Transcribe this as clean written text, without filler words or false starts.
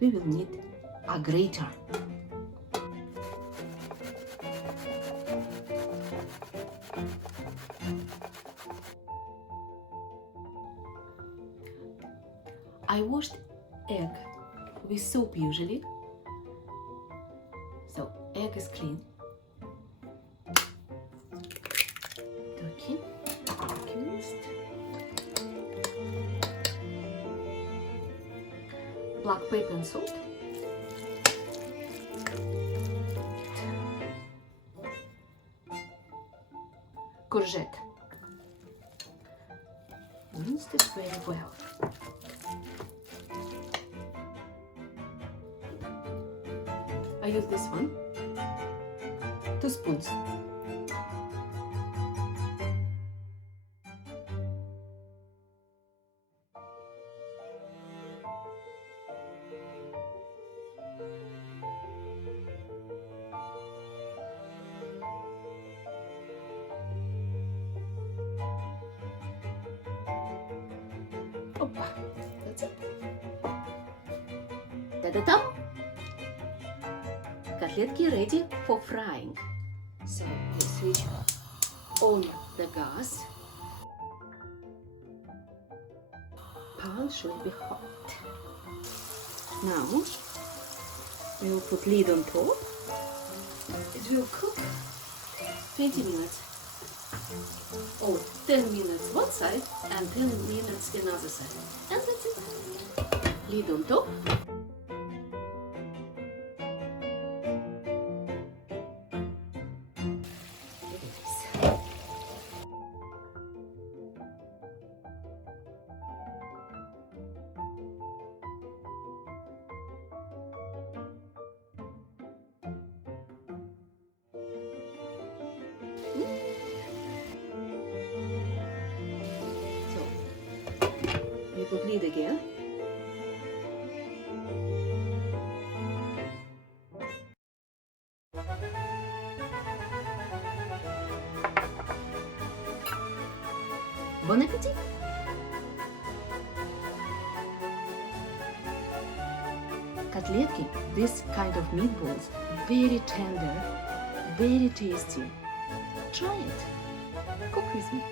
we will need a grater. I washed egg with soap usually, so egg is clean. Turkey minced. Black pepper and salt. Courgette. Minced it very well. I use this one. 2 spoons. Опа, that's it. Ta-da-dum! Котлетки ready for frying. So we switch on the gas. Pan should be hot. Now we will put lid on top. It will cook 20 minutes. Or 10 minutes one side and 10 minutes the other side. And that's it. Lid on top. We put lid again. Bon appétit! Котлетки, this kind of meatballs, very tender, very tasty. Try it. Cook with me.